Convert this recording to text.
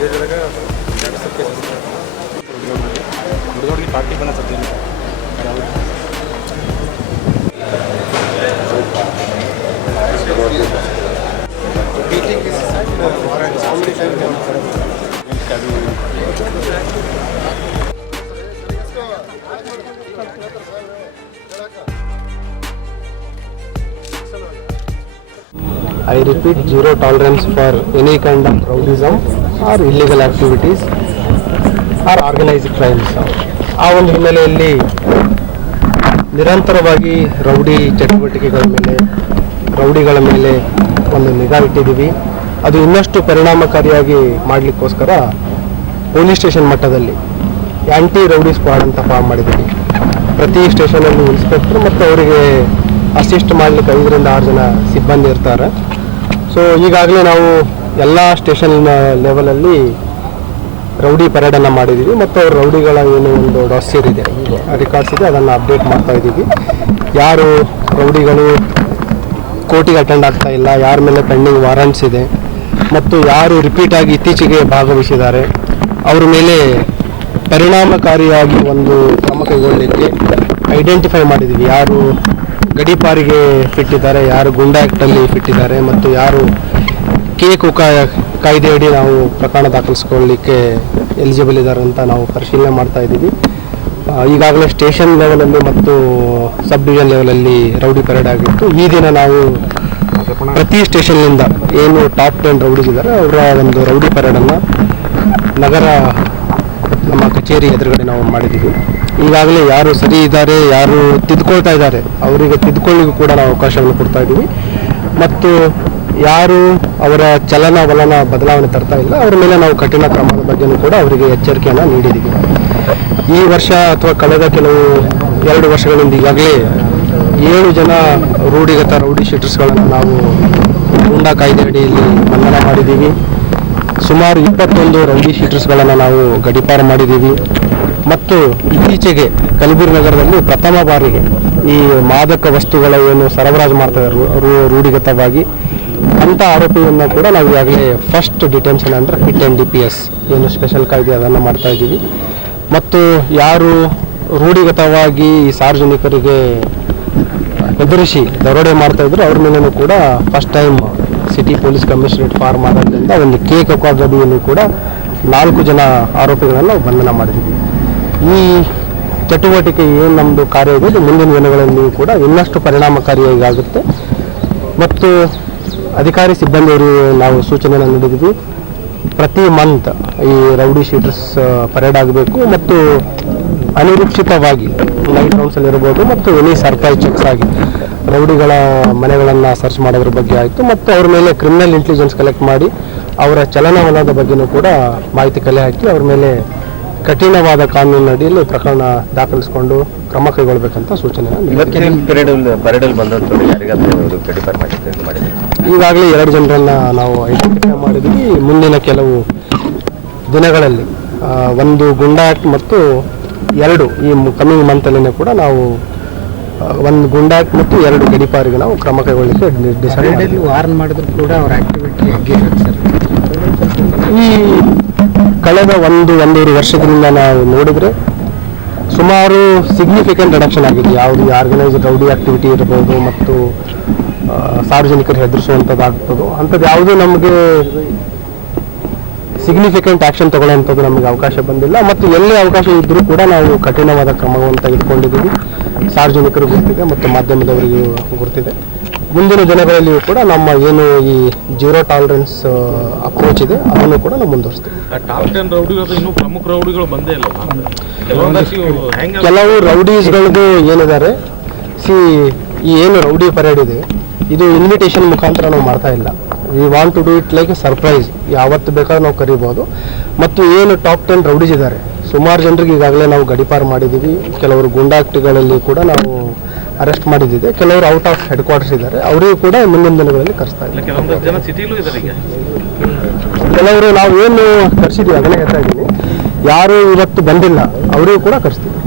ಹುಡುಗರಿಗೆ ಪಾರ್ಟಿ ಬನ್ನ ಸತ್ಯ I repeat, zero tolerance for any kind of rowdyism or illegal activities or organized crimes. ಆ ಒಂದು ಹಿನ್ನೆಲೆಯಲ್ಲಿ ನಿರಂತರವಾಗಿ ರೌಡಿ ಚಟುವಟಿಕೆಗಳ ಮೇಲೆ ರೌಡಿಗಳ ಮೇಲೆ ಒಂದು ನಿಗಾ ಇಟ್ಟಿದ್ದೀವಿ. ಅದು ಇನ್ನಷ್ಟು ಪರಿಣಾಮಕಾರಿಯಾಗಿ ಮಾಡಲಿಕ್ಕೋಸ್ಕರ ಪೊಲೀಸ್ ಸ್ಟೇಷನ್ ಮಟ್ಟದಲ್ಲಿ ಆ್ಯಂಟಿ ರೌಡಿ ಸ್ಕ್ವಾಡ್ ಅಂತ ಫಾರ್ಮ್ ಮಾಡಿದ್ದೀವಿ. ಪ್ರತಿ ಸ್ಟೇಷನಲ್ಲಿ ಇನ್ಸ್ಪೆಕ್ಟರ್ ಮತ್ತು ಅವರಿಗೆ ಅಸಿಸ್ಟ್ ಮಾಡಲಿಕ್ಕೆ 5 ರಿಂದ 6 ಜನ ಸಿಬ್ಬಂದಿ ಇರ್ತಾರೆ. ಸೊ ಈಗಾಗಲೇ ನಾವು ಎಲ್ಲ ಸ್ಟೇಷನ್ ಲೆವೆಲಲ್ಲಿ ರೌಡಿ ಪರೇಡನ್ನು ಮಾಡಿದ್ದೀವಿ ಮತ್ತು ಅವ್ರ ರೌಡಿಗಳ ಏನು ಒಂದು ಡಾಸಿಯರ್ ಇದೆ, ರೆಕಾರ್ಡ್ಸ್ ಇದೆ, ಅದನ್ನು ಅಪ್ಡೇಟ್ ಮಾಡ್ತಾ ಇದ್ದೀವಿ. ಯಾರು ರೌಡಿಗಳು ಕೋರ್ಟಿಗೆ ಅಟೆಂಡ್ ಆಗ್ತಾ ಇಲ್ಲ, ಯಾರ ಮೇಲೆ ಪೆಂಡಿಂಗ್ ವಾರಂಟ್ಸ್ ಇದೆ ಮತ್ತು ಯಾರು ರಿಪೀಟಾಗಿ ಇತ್ತೀಚೆಗೆ ಭಾಗವಹಿಸಿದ್ದಾರೆ ಅವ್ರ ಮೇಲೆ ಪರಿಣಾಮಕಾರಿಯಾಗಿ ಒಂದು ಕ್ರಮ ಕೈಗೊಳ್ಳಲಿಕ್ಕೆ ಐಡೆಂಟಿಫೈ ಮಾಡಿದ್ದೀವಿ. ಯಾರು ಗಡೀಪಾರಿಗೆ ಫಿಟ್ಟಿದ್ದಾರೆ, ಯಾರು ಗುಂಡಾ ಆ್ಯಕ್ಟಲ್ಲಿ ಫಿಟ್ಟಿದ್ದಾರೆ ಮತ್ತು ಯಾರು ಕಾಯ್ದೆಯಡಿ ನಾವು ಪ್ರಕರಣ ದಾಖಲಿಸ್ಕೊಳ್ಳಲಿಕ್ಕೆ ಎಲಿಜಿಬಲ್ ಇದ್ದಾರೆ ಅಂತ ನಾವು ಪರಿಶೀಲನೆ ಮಾಡ್ತಾ ಇದ್ದೀವಿ. ಈಗಾಗಲೇ ಸ್ಟೇಷನ್ ಲೆವೆಲಲ್ಲಿ ಮತ್ತು ಸಬ್ ಡಿವಿಷನ್ ಲೆವೆಲಲ್ಲಿ ರೌಡಿ ಪರೇಡ್ ಆಗಿತ್ತು. ಈ ದಿನ ನಾವು ಪ್ರತಿ ಸ್ಟೇಷನ್ನಿಂದ ಏನು ಟಾಪ್ 10 ರೌಡೀಸ್ ಇದ್ದಾರೆ ಅವರ ಒಂದು ರೌಡಿ ಪರೇಡನ್ನು ನಗರ ನಮ್ಮ ಕಚೇರಿ ಎದುರುಗಡೆ ನಾವು ಮಾಡಿದ್ದೀವಿ. ಈಗಾಗಲೇ ಯಾರು ಸರಿ ಇದ್ದಾರೆ, ಯಾರು ತಿದ್ಕೊಳ್ತಾ ಇದ್ದಾರೆ ಅವರಿಗೆ ತಿದ್ಕೊಳ್ಳಿಗೂ ಕೂಡ ನಾವು ಅವಕಾಶವನ್ನು ಕೊಡ್ತಾ ಇದ್ದೀವಿ ಮತ್ತು ಯಾರು ಅವರ ಚಲನವಲನ ಬದಲಾವಣೆ ತರ್ತಾ ಇಲ್ಲ ಅವ್ರ ಮೇಲೆ ನಾವು ಕಠಿಣ ಕ್ರಮದ ಬಗ್ಗೆಯೂ ಕೂಡ ಅವರಿಗೆ ಎಚ್ಚರಿಕೆಯನ್ನು ನೀಡಿದ್ದೀವಿ. ಈ ವರ್ಷ ಅಥವಾ ಕಳೆದ ಕೆಲವು 2 ವರ್ಷಗಳಿಂದ ಈಗಾಗಲೇ 7 ಜನ ರೂಢಿಗತ ರೌಡಿ ಶೀಟರ್ಸ್ಗಳನ್ನು ನಾವು ಗೂಂಡಾ ಕಾಯ್ದೆ ಅಡಿಯಲ್ಲಿ ಬಂಧನ ಮಾಡಿದ್ದೀವಿ. ಸುಮಾರು 21 ರೌಡಿ ಶೀಟರ್ಸ್ಗಳನ್ನು ನಾವು ಗಡೀಪಾರು ಮಾಡಿದ್ದೀವಿ ಮತ್ತು ಇತ್ತೀಚೆಗೆ ಕಲಬುರಗಿ ನಗರದಲ್ಲಿ ಪ್ರಥಮ ಬಾರಿಗೆ ಈ ಮಾದಕ ವಸ್ತುಗಳ ಏನು ಸರಬರಾಜು ಮಾಡ್ತಾ ಇದ್ದಾರೆ ರೂಢಿಗತವಾಗಿ ಅಂಥ ಆರೋಪಿಯನ್ನು ಕೂಡ ನಾವು ಈಗಾಗಲೇ ಫಸ್ಟ್ ಡಿಟೆನ್ಷನ್ ಅಂದರೆ ಹಿಟ್ ಆ್ಯಂಡ್ DPS ಏನು ಸ್ಪೆಷಲ್ ಕಾಯ್ದೆ ಅದನ್ನು ಮಾಡ್ತಾ ಇದ್ದೀವಿ. ಮತ್ತು ಯಾರು ರೂಢಿಗತವಾಗಿ ಈ ಸಾರ್ವಜನಿಕರಿಗೆ ಎದುರಿಸಿ ದರೋಡೆ ಮಾಡ್ತಾಯಿದ್ರು ಅವ್ರ ಮೇಲೂ ಕೂಡ first time city police commissionerate form ಆಗೋದ್ರಿಂದ ಒಂದು ಗಡಿಯಲ್ಲಿ ಕೂಡ 4 ಜನ ಆರೋಪಿಗಳನ್ನು ನಾವು ಬಂಧನ ಮಾಡಿದ್ದೀವಿ. ಈ ಚಟುವಟಿಕೆ ಏನು ನಮ್ಮದು ಕಾರ್ಯ ಇದೆ ಮುಂದಿನ ದಿನಗಳಲ್ಲಿಯೂ ಕೂಡ ಇನ್ನಷ್ಟು ಪರಿಣಾಮಕಾರಿಯಾಗಿ ಆಗುತ್ತೆ ಮತ್ತು ಅಧಿಕಾರಿ ಸಿಬ್ಬಂದಿಯವರಿಗೆ ನಾವು ಸೂಚನೆಯನ್ನು ನೀಡಿದ್ದೀವಿ. ಪ್ರತಿ ಮಂತ್ ಈ ರೌಡಿ ಶೀಟರ್ಸ್ ಪರೇಡ್ ಆಗಬೇಕು ಮತ್ತು ಅನಿರೀಕ್ಷಿತವಾಗಿ ನೈಟ್ ರೌಂಡ್ಸಲ್ಲಿ ಇರ್ಬೋದು ಮತ್ತು ಎನಿ ಸರ್ಪ್ರೈಸ್ ಚೆಕ್ಸ್ ಆಗಿ ರೌಡಿಗಳ ಮನೆಗಳನ್ನು ಸರ್ಚ್ ಮಾಡೋದ್ರ ಬಗ್ಗೆ ಆಯಿತು ಮತ್ತು ಅವ್ರ ಮೇಲೆ ಕ್ರಿಮಿನಲ್ ಇಂಟೆಲಿಜೆನ್ಸ್ ಕಲೆಕ್ಟ್ ಮಾಡಿ ಅವರ ಚಲನವಲನದ ಬಗ್ಗೆಯೂ ಕೂಡ ಮಾಹಿತಿ ಕಲೆ ಹಾಕಿ ಅವ್ರ ಮೇಲೆ ಕಠಿಣವಾದ ಕಾನೂನಿನ ಅಡಿಯಲ್ಲಿ ಪ್ರಕರಣ ದಾಖಲಿಸಿಕೊಂಡು ಕ್ರಮ ಕೈಗೊಳ್ಳಬೇಕಂತ ಸೂಚನೆ. ಈಗಾಗಲೇ 2 ಜನರನ್ನು ನಾವು ಐಡೆಂಟಿಫೈ ಮಾಡಿದ್ವಿ. ಮುಂದಿನ ಕೆಲವು ದಿನಗಳಲ್ಲಿ ಒಂದು ಗುಂಡಾ ಆ್ಯಕ್ಟ್ ಮತ್ತು 2 ಈ ಕಮಿಂಗ್ ಮಂತಲ್ಲಿನೇ ಕೂಡ ನಾವು ಒಂದು ಗುಂಡಾ ಆ್ಯಕ್ಟ್ ಮತ್ತು 2 ಗಡೀಪಾರಿಗೆ ನಾವು ಕ್ರಮ ಕೈಗೊಳ್ಳಲಿಕ್ಕೆ ಡಿಸೈಡ್ ವಾರ್ನ್ ಮಾಡಿದ್ರು ಕೂಡ ಅವರ ಆಕ್ಟಿವಿಟಿ ಈ ಕಳೆದ 1-1.5 ವರ್ಷದಿಂದ ನಾವು ನೋಡಿದರೆ ಸುಮಾರು ಸಿಗ್ನಿಫಿಕೆಂಟ್ ರಿಡಕ್ಷನ್ ಆಗಿದೆ. ಯಾವುದು ಆರ್ಗನೈಸ್ಡ್ ರೌಡಿ ಆಕ್ಟಿವಿಟಿ ಇರ್ಬೋದು ಮತ್ತು ಸಾರ್ವಜನಿಕರು ಹೆದರಿಸುವಂಥದ್ದಾಗ್ತದೋ ಅಂಥದ್ದು ಯಾವುದೂ ನಮಗೆ ಸಿಗ್ನಿಫಿಕೆಂಟ್ ಆ್ಯಕ್ಷನ್ ತಗೊಳ್ಳುವಂಥದ್ದು ನಮಗೆ ಅವಕಾಶ ಬಂದಿಲ್ಲ ಮತ್ತು ಎಲ್ಲೇ ಅವಕಾಶ ಇದ್ದರೂ ಕೂಡ ನಾವು ಕಠಿಣವಾದ ಕ್ರಮವನ್ನು ತೆಗೆದುಕೊಂಡಿದ್ದೀವಿ. ಸಾರ್ವಜನಿಕರು ಗುರುತಿದೆ ಮತ್ತು ಮಾಧ್ಯಮದವರಿಗೂ ಗುರುತಿದೆ. ಮುಂದಿನ ದಿನಗಳಲ್ಲಿಯೂ ಕೂಡ ನಮ್ಮ ಏನು ಈ ಜೀರೋ ಟಾಲರೆನ್ಸ್ ಅಪ್ರೋಚ್ ಇದೆ ಅದನ್ನು ಕೂಡ ನಾವು ಮುಂದುವರಿಸ್ತೀವಿ. ಇನ್ನೂ ಪ್ರಮುಖ ರೌಡಿಗಳು ಬಂದೇ ಇಲ್ಲ. ಕೆಲವು ರೌಡೀಸ್ಗಳದ್ದು ಏನಿದ್ದಾರೆ ಈ ಏನು ರೌಡಿ ಪರೇಡ್ ಇದೆ ಇದು ಇನ್ವಿಟೇಷನ್ ಮುಖಾಂತರ ನಾವು ಮಾಡ್ತಾ ಇಲ್ಲ. We want to do it like a surprise. ಯಾವತ್ತು ಬೇಕಾದ್ರೂ ನಾವು ಕರಿಬೋದು ಮತ್ತು ಏನು ಟಾಪ್ 10 ರೌಡೀಸ್ ಇದ್ದಾರೆ ಸುಮಾರು ಜನರಿಗೆ ಈಗಾಗಲೇ ನಾವು ಗಡೀಪಾರು ಮಾಡಿದ್ದೀವಿ. ಕೆಲವರು ಗುಂಡಾಕ್ಟಿಗಳಲ್ಲಿ ಕೂಡ ನಾವು ಅರೆಸ್ಟ್ ಮಾಡಿದ್ದಿದೆ. ಕೆಲವರು ಔಟ್ ಆಫ್ ಹೆಡ್ ಕ್ವಾರ್ಟರ್ಸ್ ಇದ್ದಾರೆ, ಅವರಿಗೂ ಕೂಡ ಮುಂದಿನ ದಿನಗಳಲ್ಲಿ ಕರೆಸ್ತಾ ಇದ್ದಾರೆ. ಕೆಲವರು ನಾವು ಏನು ಕರೆಸಿದ್ದೀವಿ ಅದನ್ನೇ ಹೇಳ್ತಾ ಇದ್ದೀನಿ. ಯಾರು ಇವತ್ತು ಬಂದಿಲ್ಲ ಅವರಿಗೂ ಕೂಡ ಕರೆಸ್ತೀವಿ.